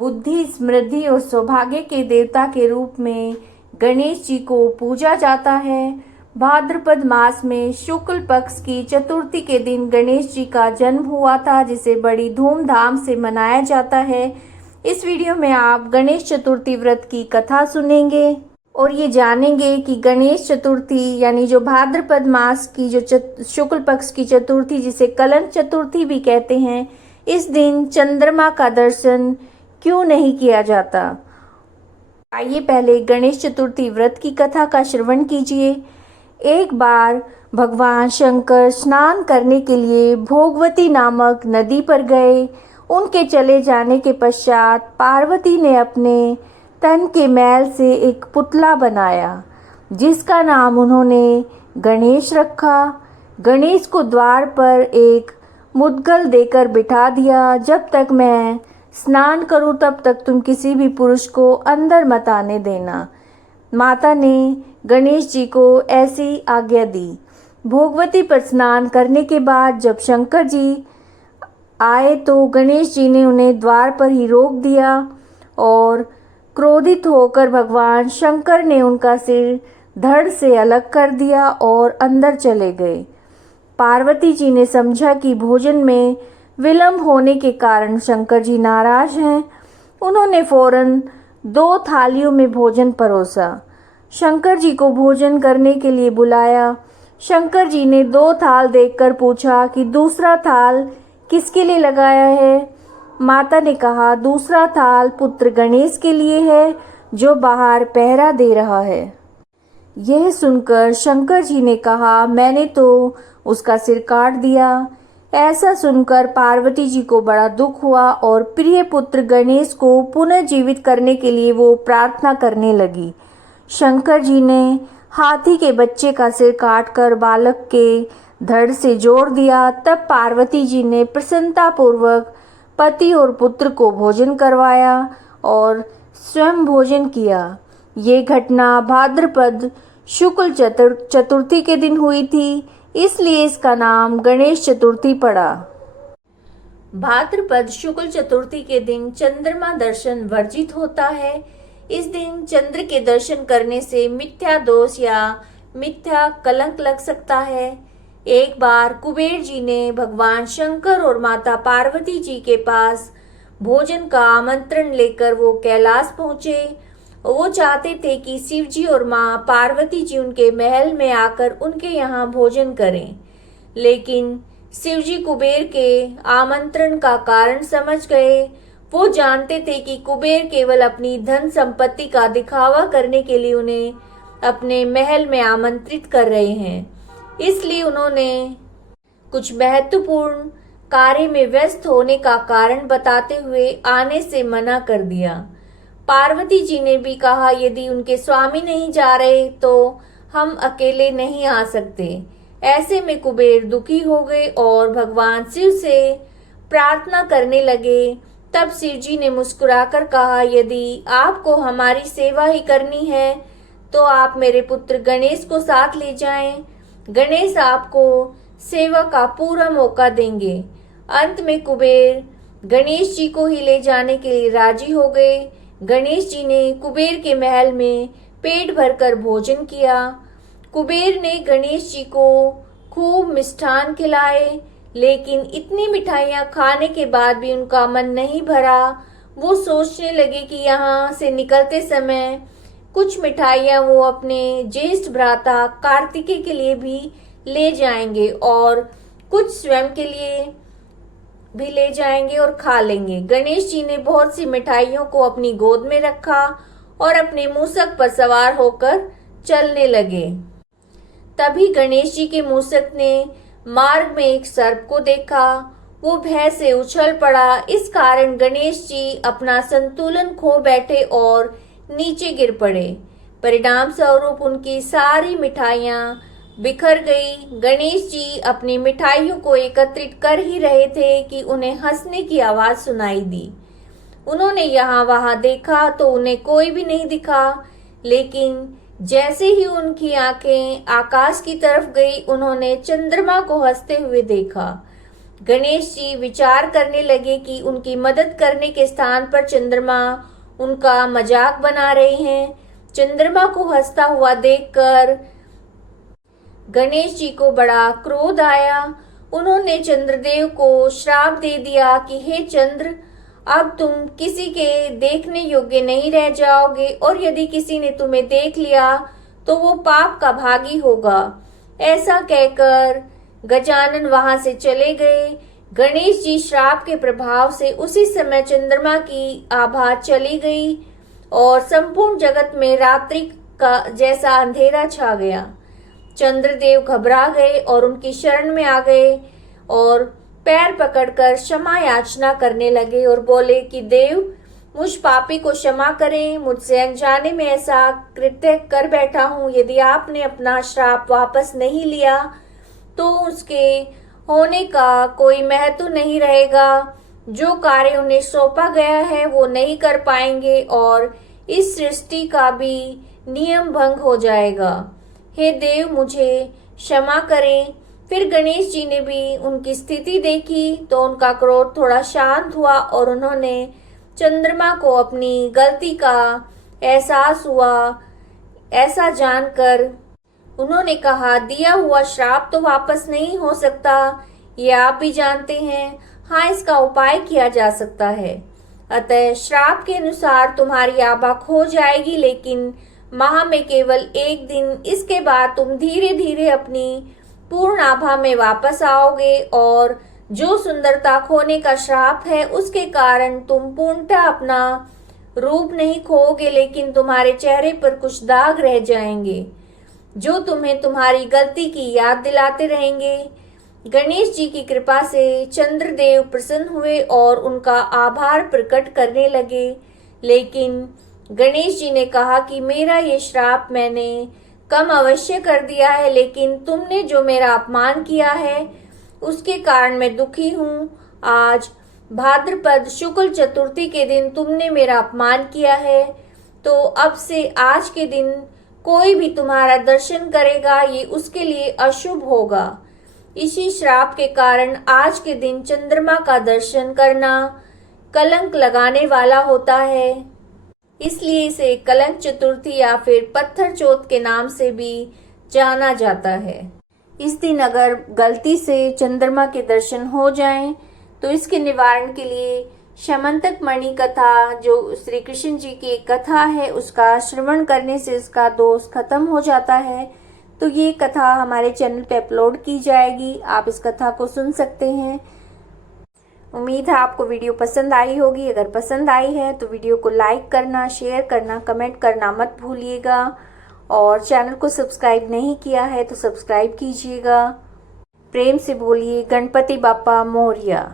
बुद्धि, समृद्धि और सौभाग्य के देवता के रूप में गणेश जी को पूजा जाता है। भाद्रपद मास में शुक्ल पक्ष की चतुर्थी के दिन गणेश जी का जन्म हुआ था, जिसे बड़ी धूमधाम से मनाया जाता है। इस वीडियो में आप गणेश चतुर्थी व्रत की कथा सुनेंगे और ये जानेंगे कि गणेश चतुर्थी यानी जो भाद्रपद मास की जो शुक्ल पक्ष की चतुर्थी, जिसे कलंक चतुर्थी भी कहते हैं, इस दिन चंद्रमा का दर्शन क्यों नहीं किया जाता। आइए पहले गणेश चतुर्थी व्रत की कथा का श्रवण कीजिए। एक बार भगवान शंकर स्नान करने के लिए भोगवती नामक नदी पर गए। उनके चले जाने के पश्चात पार्वती ने अपने तन के मैल से एक पुतला बनाया, जिसका नाम उन्होंने गणेश रखा। गणेश को द्वार पर एक मुद्गल देकर बिठा दिया, जब तक मैं स्नान करूं तब तक तुम किसी भी पुरुष को अंदर मत आने देना। माता ने गणेश जी को ऐसी आज्ञा दी। भोगवती पर स्नान करने के बाद जब शंकर जी आए तो गणेश जी ने उन्हें द्वार पर ही रोक दिया और क्रोधित होकर भगवान शंकर ने उनका सिर धड़ से अलग कर दिया और अंदर चले गए। पार्वती जी ने समझा कि भोजन में विलंब होने के कारण शंकर जी नाराज हैं। उन्होंने फौरन 2 थालियों में भोजन परोसा। शंकर जी को भोजन करने के लिए बुलाया। शंकर जी ने 2 थाल देखकर पूछा कि दूसरा थाल किसके लिए लगाया है। माता ने कहा, दूसरा थाल पुत्र गणेश के लिए है, जो बाहर पहरा दे रहा है। यह सुनकर शंकर जी ने कहा, मैंने तो उसका सिर काट दिया। ऐसा सुनकर पार्वती जी को बड़ा दुख हुआ और प्रिय पुत्र गणेश को पुनः जीवित करने के लिए वो प्रार्थना करने लगी। शंकर जी ने हाथी के बच्चे का सिर काटकर बालक के धड़ से जोड़ दिया। तब पार्वती जी ने प्रसन्नता पूर्वक पति और पुत्र को भोजन करवाया और स्वयं भोजन किया। ये घटना भाद्रपद शुक्ल चतुर्थी के दिन हुई थी, इसलिए इसका नाम गणेश चतुर्थी पड़ा। भाद्रपद शुक्ल चतुर्थी के दिन चंद्रमा दर्शन वर्जित होता है। इस दिन चंद्र के दर्शन करने से मिथ्या दोष या मिथ्या कलंक लग सकता है। एक बार कुबेर जी ने भगवान शंकर और माता पार्वती जी के पास भोजन का आमंत्रण लेकर वो कैलाश पहुंचे। वो चाहते थे कि शिव जी और माँ पार्वती जी उनके महल में आकर उनके यहाँ भोजन करें, लेकिन शिव जी कुबेर के आमंत्रण का कारण समझ गए। वो जानते थे कि कुबेर केवल अपनी धन संपत्ति का दिखावा करने के लिए उन्हें अपने महल में आमंत्रित कर रहे हैं, इसलिए उन्होंने कुछ महत्वपूर्ण कार्य में व्यस्त होने का कारण बताते हुए आने से मना कर दिया। पार्वती जी ने भी कहा, यदि उनके स्वामी नहीं जा रहे तो हम अकेले नहीं आ सकते। ऐसे में कुबेर दुखी हो गए और भगवान शिव से प्रार्थना करने लगे। तब शिव जी ने मुस्कुराकर कहा, यदि आपको हमारी सेवा ही करनी है तो आप मेरे पुत्र गणेश को साथ ले जाएं। गणेश आपको सेवा का पूरा मौका देंगे। अंत में कुबेर गणेश जी को ही ले जाने के लिए राजी हो गए। गणेश जी ने कुबेर के महल में पेट भरकर भोजन किया। कुबेर ने गणेश जी को खूब मिष्ठान खिलाए, लेकिन इतनी मिठाइयाँ खाने के बाद भी उनका मन नहीं भरा। वो सोचने लगे कि यहाँ से निकलते समय कुछ मिठाइयाँ वो अपने ज्येष्ठ भ्राता कार्तिकेय के लिए भी ले जाएंगे और कुछ स्वयं के लिए भी ले जाएंगे और खा लेंगे। गणेश जी ने बहुत सी मिठाइयों को अपनी गोद में रखा और अपने मूसक पर सवार होकर चलने लगे। तभी गणेश जी के मूसक ने मार्ग में एक सर्प को देखा। वो भय से उछल पड़ा। इस कारण गणेश जी अपना संतुलन खो बैठे और नीचे गिर पड़े। परिणाम स्वरूप उनकी सारी मिठाइयाँ बिखर गई। गणेश जी अपनी मिठाइयों को एकत्रित कर ही रहे थे कि उन्हें हंसने की आवाज सुनाई दी। उन्होंने यहाँ वहाँ देखा तो उन्हें कोई भी नहीं दिखा, लेकिन जैसे ही उनकी आंखें आकाश की तरफ गई, उन्होंने चंद्रमा को हंसते हुए देखा। गणेश जी विचार करने लगे कि उनकी मदद करने के स्थान पर चंद्रमा उनका मजाक बना रहे हैं। चंद्रमा को हंसता हुआ देखकर गणेश जी को बड़ा क्रोध आया। उन्होंने चंद्रदेव को श्राप दे दिया कि हे चंद्र, अब तुम किसी के देखने योग्य नहीं रह जाओगे और यदि किसी ने तुम्हें देख लिया तो वो पाप का भागी होगा। ऐसा कहकर गजानन वहां से चले गए। गणेश जी श्राप के प्रभाव से उसी समय चंद्रमा की आभा चली गई और संपूर्ण जगत में रात्रि का जैसा अंधेरा छा गया। चंद्रदेव घबरा गए और उनकी शरण में आ गए और पैर पकड़कर क्षमा याचना करने लगे और बोले कि देव, मुझ पापी को क्षमा करें, मुझसे अनजाने में ऐसा कृत्य कर बैठा हूँ। यदि आपने अपना श्राप वापस नहीं लिया तो उसके होने का कोई महत्व नहीं रहेगा। जो कार्य उन्हें सौंपा गया है वो नहीं कर पाएंगे और इस सृष्टि का भी नियम भंग हो जाएगा। हे देव, मुझे क्षमा करें। फिर गणेश जी ने भी उनकी स्थिति देखी तो उनका क्रोध थोड़ा शांत हुआ और उन्होंने चंद्रमा को अपनी गलती का एहसास हुआ। ऐसा जानकर उन्होंने कहा, दिया हुआ श्राप तो वापस नहीं हो सकता, ये आप भी जानते हैं। हाँ, इसका उपाय किया जा सकता है। अतः श्राप के अनुसार तुम्हारी आभा खो जाएगी, लेकिन माह में केवल एक दिन। इसके बाद तुम धीरे धीरे अपनी पूर्ण आभा में वापस आओगे और जो सुंदरता खोने का श्राप है उसके कारण तुम पूर्णतः अपना रूप नहीं खोओगे, लेकिन तुम्हारे चेहरे पर कुछ दाग रह जाएंगे जो तुम्हें तुम्हारी गलती की याद दिलाते रहेंगे। गणेश जी की कृपा से चंद्रदेव प्रसन्न हुए और उनका आभार प्रकट करने लगे, लेकिन गणेश जी ने कहा कि मेरा ये श्राप मैंने कम अवश्य कर दिया है, लेकिन तुमने जो मेरा अपमान किया है उसके कारण मैं दुखी हूँ। आज भाद्रपद शुक्ल चतुर्थी के दिन तुमने मेरा अपमान किया है, तो अब से आज के दिन कोई भी तुम्हारा दर्शन करेगा ये उसके लिए अशुभ होगा। इसी श्राप के कारण आज के दिन चंद्रमा का दर्शन करना कलंक लगाने वाला होता है, इसलिए इसे कलंक चतुर्थी या फिर पत्थर चौथ के नाम से भी जाना जाता है। इस दिन अगर गलती से चंद्रमा के दर्शन हो जाएं तो इसके निवारण के लिए शमंतक मणि कथा, जो श्री कृष्ण जी की कथा है, उसका श्रवण करने से इसका दोष खत्म हो जाता है। तो ये कथा हमारे चैनल पे अपलोड की जाएगी, आप इस कथा को सुन सकते हैं। उम्मीद है आपको वीडियो पसंद आई होगी। अगर पसंद आई है तो वीडियो को लाइक करना, शेयर करना, कमेंट करना मत भूलिएगा और चैनल को सब्सक्राइब नहीं किया है तो सब्सक्राइब कीजिएगा। प्रेम से बोलिए गणपति बाप्पा मोरया।